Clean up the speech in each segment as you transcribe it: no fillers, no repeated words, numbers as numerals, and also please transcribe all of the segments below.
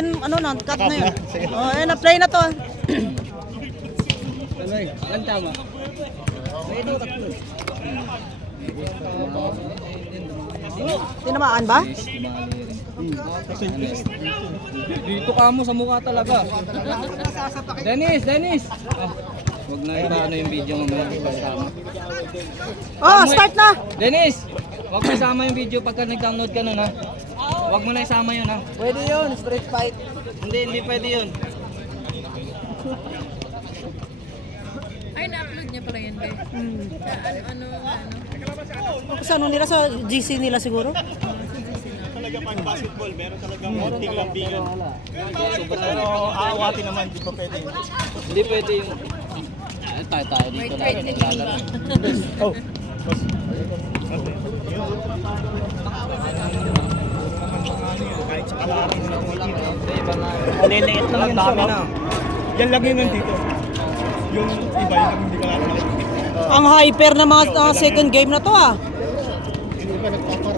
ano na, cut na yun. Oh, ayun na, play na to. Ang tama. Tinamaan ba? Dito ka mo sa mukha talaga. Dennis! Wag na iba yung video mamaya. Oh, start na! Dennis! Wag mo isama yung video pagka nag-download ka nun ha. Wag mo na isama yun ha. Pwede yun, street fight. Hindi pwede yun. Ay, na-upload niya pala yun, babe. Ano? Sa ano nila, sa GC nila siguro? Talaga pag basketball, meron talagang munting lambingan. Pero aawatin naman, di pa pwede. Hindi pwede yung... Tayo dito lang naglalaro. Oh. Kahit sa kalarin na Maliliit lang yun dami na. yan lang yun nandito. Yung iba, yung hindi ka lang nakikita. Ang hyper na mga second game na to ah. Hindi pa nagpapar.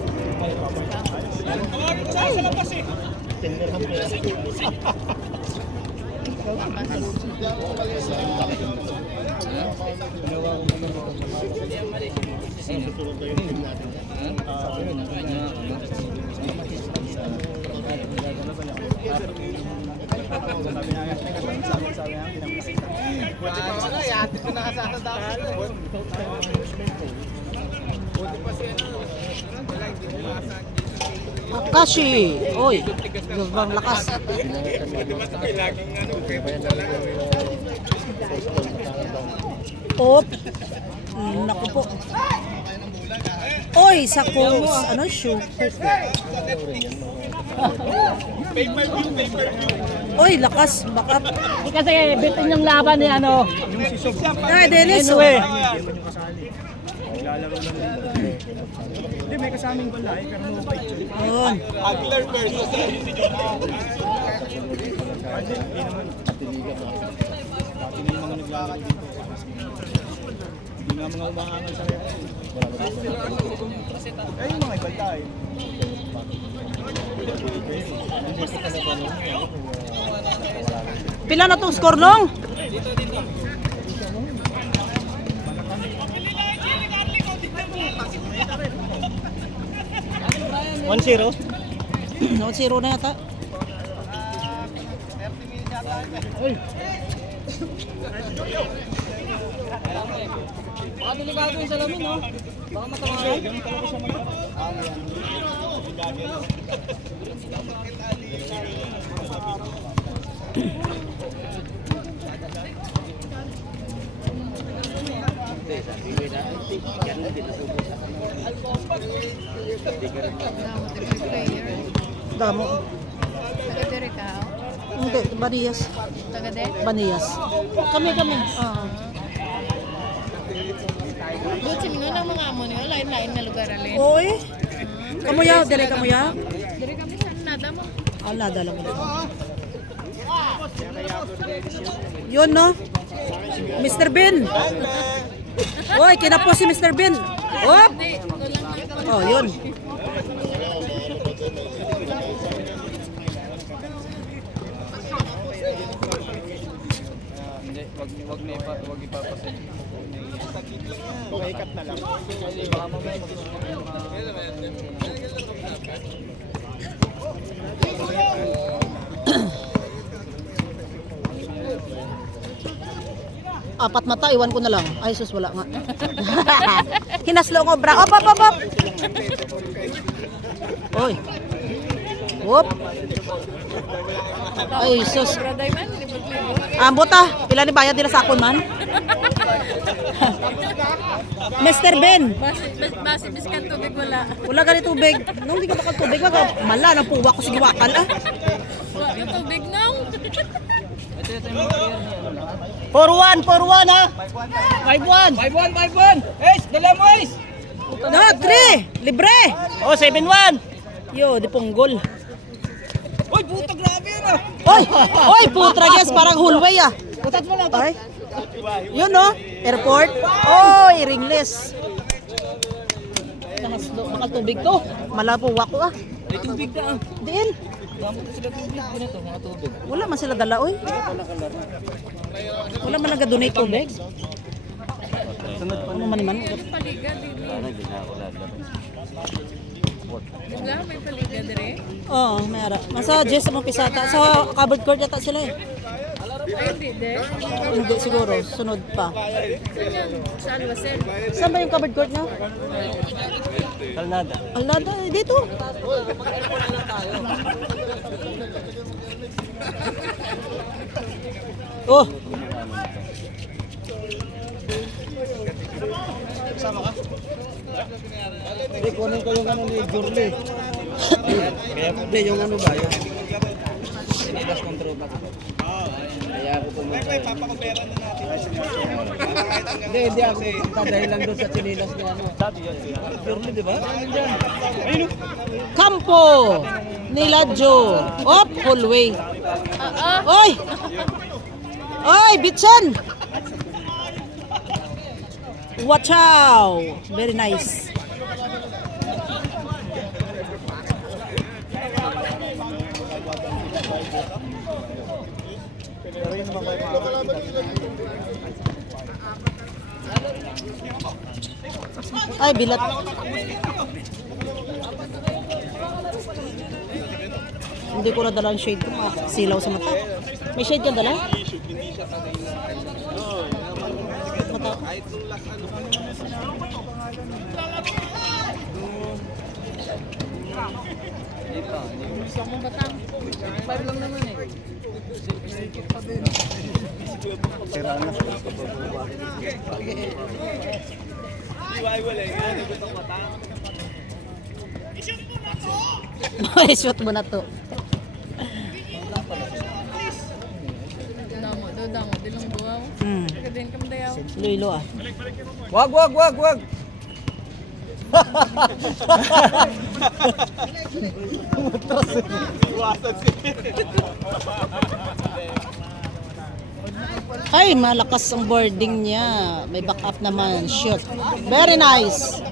Sa labas eh. Tender ang pera. Akashi! Oy, gabang lakas. Op! Naku po. Oy, sa course. Ano shoe? Oy, lakas. Baka. Kasi bitin yung laban ni ano. Ay, Dennis. Anyway. Hindi, may kasaming bala eh, pero no fight yun. Ayun. Adler versus hindi nga mga umaangal sa rin. Eh, yung mga ibang tayo. Pila na tong score nung? One zero? 0 na yata. Baka delikado yung salamin no? Baka matamaan. Damo. Taga-dere ka? Hindi, Baniyas. Taga-dere? Baniyas. Kami. Ah. Doon si Mino ng mga amo niyo, lain-lain nga lugar alin. Oy. Kamuya, dire kamuya. Dere kami sa nada mo. Ala, dala mo dito. Yun no? Mr. Bean. Oy, kinapos si Mr. Bean. Oh. Hindi, kulang lang. Oh, yun. Hindi, wag ipapasin. Ikat na lang. Baka mamaya Apat mata, iwan ko na lang. Ay, sus, wala nga. Hinaslo ko, bra. Op. Oy. Whoop. Ay, sus. Braday man, libo-libo. Ambot ah. Pila ni bayad nila sa akon man. Mr. Ben. Base biskan tubig wala. Wala ganito tubig. Nung di ka baka tubig, wag mala nang puwa ko sige wakal ah. Yung tubig nang. 4-1 ha. 5-1! 5-1. 5-1! Ace! Dala mo Ace! No, 3. Libre. Oh, 7-1! Yo, di punggol. Uy, puta, grabe yan ah! Oy, putra guys, parang hallway ah. Putat mo lang! Ay. Yun no, airport. Oy, ringless. Nakaslo, bakal tubig to. Malapo wako ah. May tubig na ah! Diin. Damo ko sila tubig. Ganito, mga tubig. Wala man sila dala, oy. Wala man nag-donate tubig. Ano man man? Yung paliga, dili. Diba, may paliga dire? Oo, may ara. Masa Jess mo pisata. Sa covered court yata sila eh. Ay, hindi din. Hindi siguro, sunod pa. Ganyan, sa Alwasel. Saan ba yung covered court niya? Kalnada. Alnada, dito. Oh, Hindi, kunin ko yung ano ni Jurley. Kaya hindi yung ano ba? Yung sinilas control ba? Kaya ako pumunta. Hindi ako pumunta dahil lang doon sa sinilas ni ano. Jurley, di ba? Campo Niladjo. Op, hallway. Oy! Oy, bitchan! Watch out! Very nice. Ay, bilat. Hindi ko nadala ang shade ko. Silaw sa mata. May shade ka dala? Mata. Para lang naman eh. Shoot mo na to. Damo, do damo, dilang buwaw. Kadin kam dayaw. Luilo ah. Wag! Ay, malakas ang boarding niya. May backup naman. Shoot. Very nice.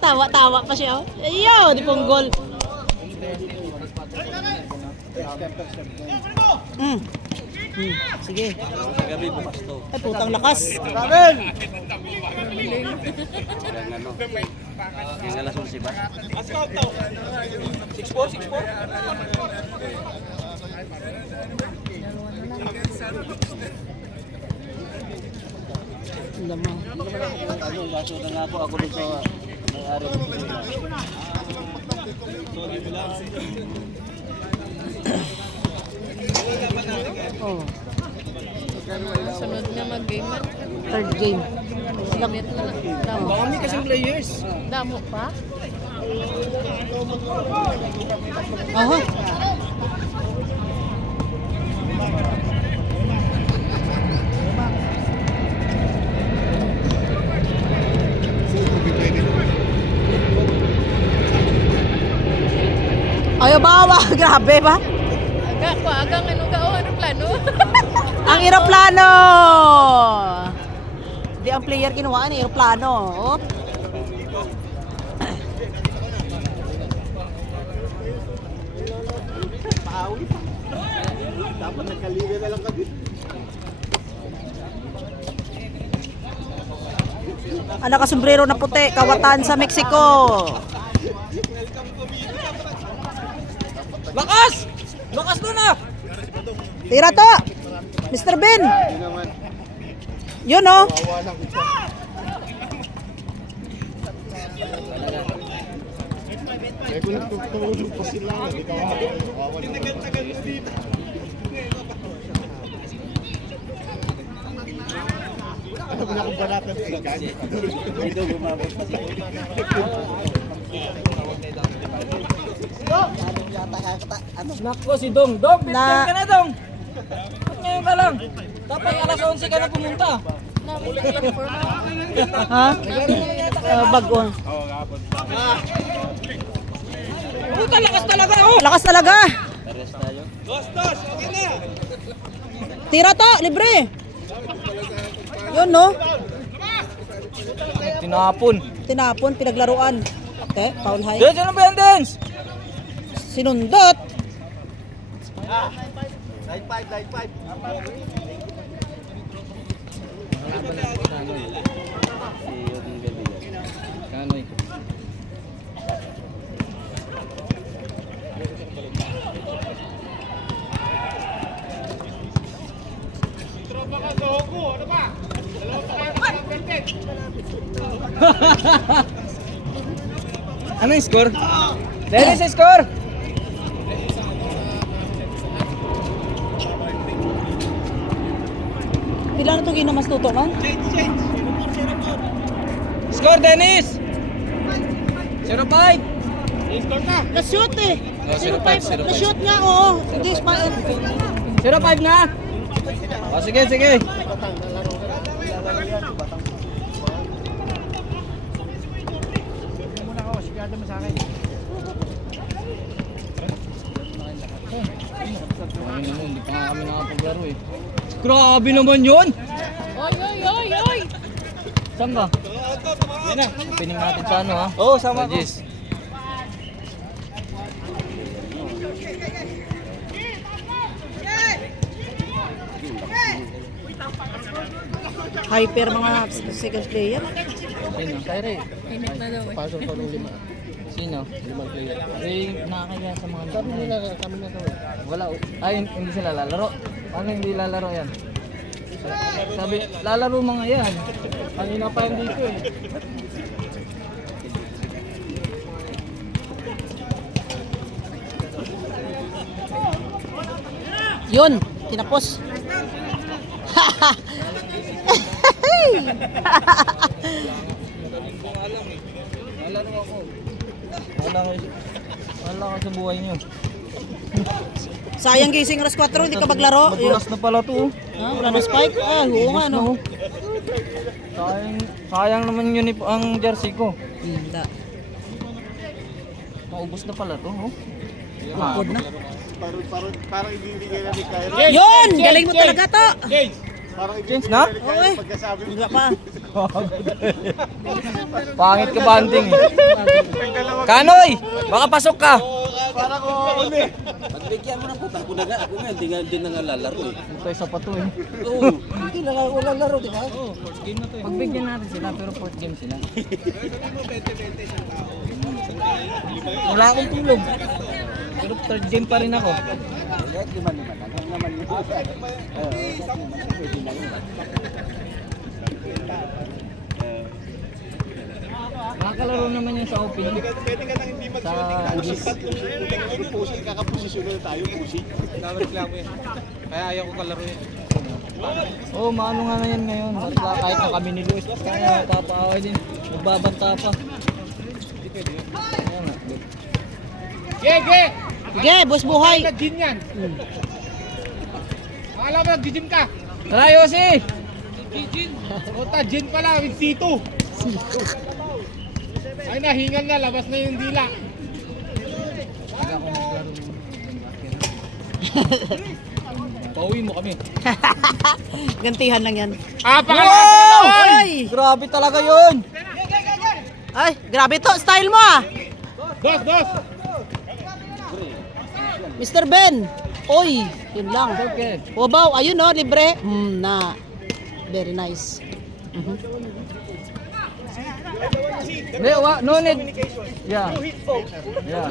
Tawa-tawa pa siya. Ayaw, di pong goal. Sige. Gabi bukas to. Ay, putang lakas. Yung ano. Yung alas 11 ba? 6-4. Lamang. Ano, baso na nga ako dun sa may-ari. Oh, Sunod nga mag-game man. third game. Limit na lang. Damo. Dami kasing players. Damo pa? Aha. Ayaw ba? Grabe ba? Agang ano ka? Oh, ano plano? Ang eroplano! Di ang player kinuha ni eroplano. Oh. Dapat nagkaliga na lang kami. Ang nakasombrero na puti, kawatan sa Mexico. Lakas! Lakas doon ah! Tira to! Mr. Ben! Yun oh! Eh kung nagtutulog pa sila, hindi ka wawala. Tinagal-tagal mo dito. Ano ba kung banatan sa ikan? Dito gumabot pa siya. Nako si Dong. Dong, Na- ka na Dong. Ba't ngayon ka lang? Dapat alas 11 ka na pumunta. namin yung uniform. Ha? Bago. Lakas talaga oh! Lakas talaga. Pares tayo. Tira to, libre. Yun no. Tinapon. Tinapon, pinaglaruan. Te, foul high. Dance, ano ba yan, Dance? Sinundot. Kanoy. Ano yung score? Dennis, yung score! Pila na ito ginamas tuto man? Score, Dennis! 0-5! Na-shoot eh. Oh, 0-5. Na-shoot nga, oo. Hindi, 0-5 na! O, sige, sige. Hindi pa nga kami nakapaglaro eh. Grabe naman yun! Oy, oy, oy, oy! Saan ka? Yan na. Pining natin sa ano ha? Oo, sama ko. Jis. hyper mga second player. Sino? Kyrie. Init na daw eh. Pasok pa ng 5. Sino? 5 player. Eh, nakakaya sa mga Kami na kami. Wala. Ay, hindi sila lalaro. Ano hindi lalaro yan? Sabi, lalaro mga yan. Kanina pa yan dito eh. Yun, tinapos. Lalaro ako. Wala ka sa buhay niyo. Sayang gising alas 4, hindi ka maglaro. Madulas na pala to. Ha, wala na spike? Ah, oo nga no. Sayang naman yun ang jersey ko. Hindi. Maubos na pala to. Oh. Bukod na. Parang ibibigay na ni Kyrie. Yun! Galing mo talaga to! Parang Change na? Oo eh. pagkasabi mo. Wala pa. Pangit ka banding eh. Kanoy! Baka pasok ka! Parang oo eh. Pagbigyan mo ng puta ko na nga, ako nga, hindi nga din na nga lalaro eh. Ito isa pa to eh. Oo, hindi na nga wala laro, di ba? Oh, first game na to eh. Pagbigyan natin sila pero fourth game sila. Wala akong tulog. Pero third game pa rin ako. Kahit lima-lima lang, ang naman yun. Pwede na yun. Nakakalaro naman yun sa open. Pwede ka nang hindi mag-shooting. Sa Pusi, kakaposisyon na tayo, pusi. Nakareklamo yan. Kaya ayaw ko kalaro yan. oh, maano nga na yan ngayon. Kahit na kami ni Luis, kaya papaaway din. Magbabanta pa. Ayan nga. Gege! Sige, boss buhay. Nag-gym yan. Akala mo nag-gym ka. Tara, Yossi! Ota, gym pala, with C2. Ay na, hingal na, labas na yung dila. Pauwi mo kami. Gantihan lang yan. Wow! Ay! Grabe talaga yun! Ay, grabe to. Style mo ah. Dos, dos! Mr. Ben. Oy, yun lang. Okay. Wabaw, ayun no, libre. Na. Very nice. Hindi, no need. Yeah. Yeah.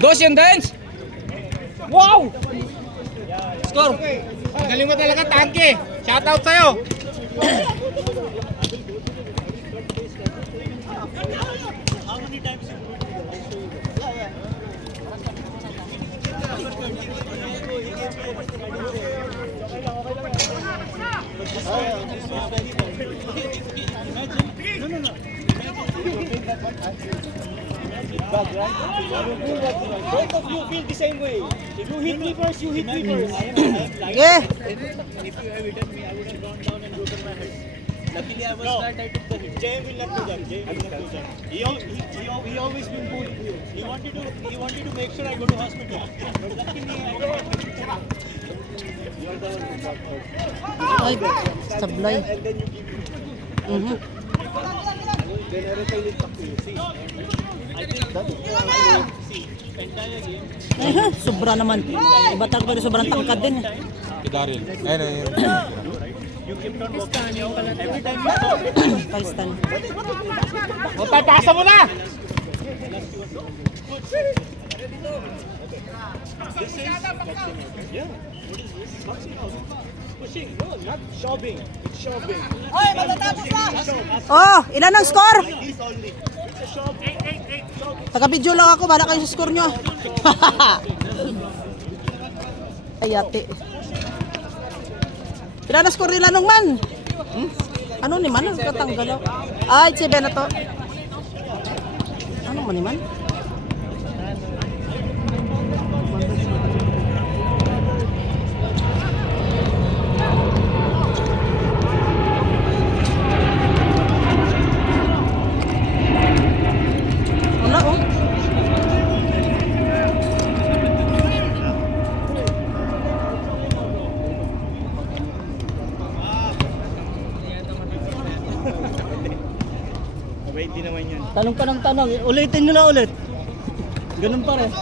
Dos yung dance! Wow! Score! Galing mo talaga, Tangke. Shoutout sa'yo. Bag, right? Both of you feel the same way. If you hit me first, you hit me first. Okay. If you have hit me, I would have gone down and broken my head. Luckily, I was flat. I took the hit. Jay will not do that. Jay will not do that. He always been bullying you. He wanted to make sure I go to hospital. But luckily, I got Ay, sablay. and then you give me. Mhm. Then I returned it back to you. See, I think see, entire game. Ay, ha, sobra naman. Iba talaga pero sobrang tangkad din. You kept on walking. Stunning pala to. Every time you stopped, Pakistan. O, tataasa mo na! this is boxing out. Yeah. What is this? Boxing out. Pushing. No, not shoving. It's shoving. Oh, ilan ang score? This only. It's a shove. Taga-video lang ako, bala kayo sa score nyo. Ay, ate. Ilan ang score nila nung man? Ano ni man? Ang katanggalaw. Ay, 7 na to. Ano man ni man? Wala oh. Abay, hindi naman yan. Tanong ka ng tanong, ulitin nyo na ulit. Ganun pa rin.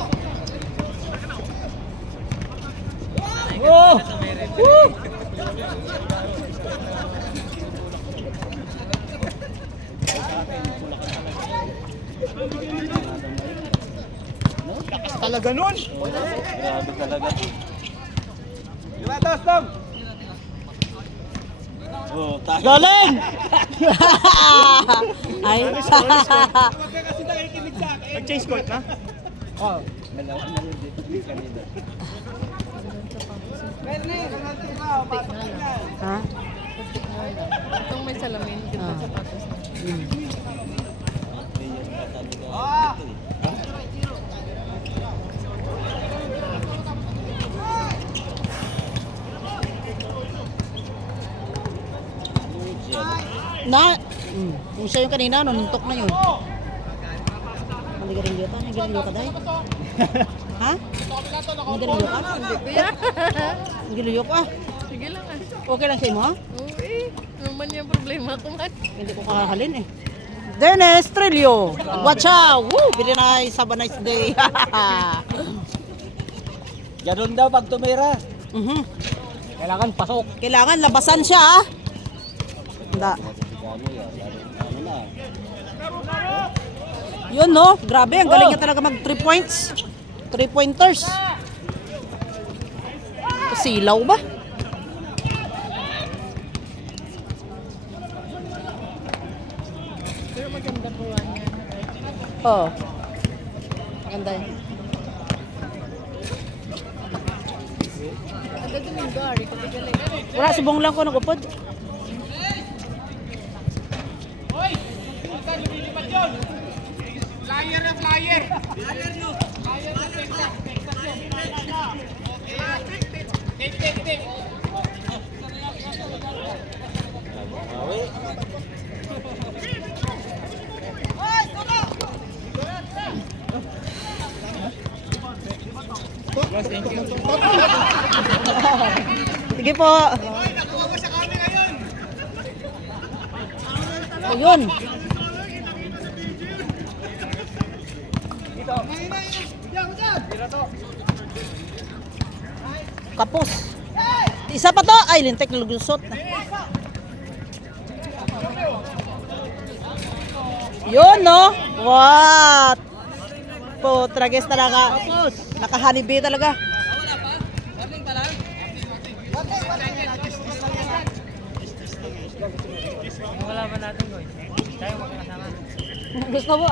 Oh! Woo! Talaga nun? Grabe talaga. Oh, tayo. Galing! Ay. Kasi nakikinig sa akin. Mag-change court na? Oh, dalawa na yung dito kanina. Ha? Itong may salamin, di ba sapatos na? Na, yung siya yung kanina, nuntok na yun. Maligarilyo ka? Nagilyo ka dahil? Ha? Nagilyo ka? Nagilyo ka? Sige lang ah. Okay lang sa'yo mo, ha? Oo eh. Ano man yung problema ko man. Hindi ko kakahalin eh. Dennis Trillo! Watch out! Woo! Very nice! Have a nice day! Ganun daw pag tumira. Mhm. Kailangan pasok. Kailangan labasan siya, ha? Handa. Ano na? Yun, no? Grabe, ang galing niya talaga mag 3 points. 3-pointers. Silaw ba? Pero maganda po niya. Oo. Maganda yun. Agad Domingo, Ari, katigaling. Wala, subong lang ko nagupod. Sige po. Ayun. Kapos. Isa pa to. Ay, lintek na lulusot. Yun, no? What? Po, trages talaga. Nakahanibi talaga. Wala ba natin, Goy? Tayo magkakasama. Gusto mo,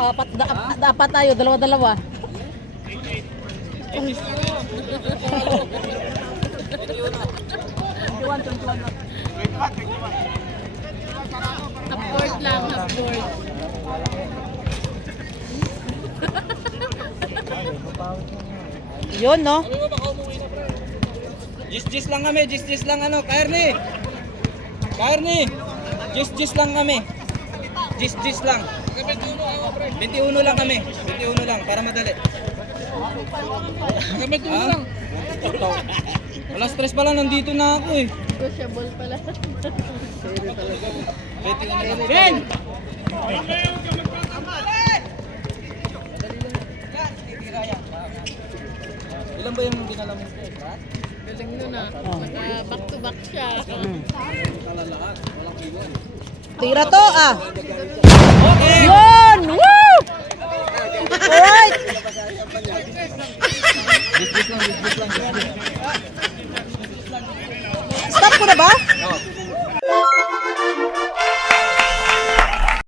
dapat tayo, dalawa-dalawa. Upward lang, upward. Yun, no? Gis lang kami, gis lang ano, Kairni. Gis lang kami. Gis lang. 21 lang kami. 21 lang para madali. Kami lang. Alas 3 pala nandito na ako eh. Negotiable pala. 21 lang. Ben! Ilan ba yung dinala mo? Galing nun ah. Back to back siya. Tira to, ah. Yun! Woo! Alright! Stop ko na ba?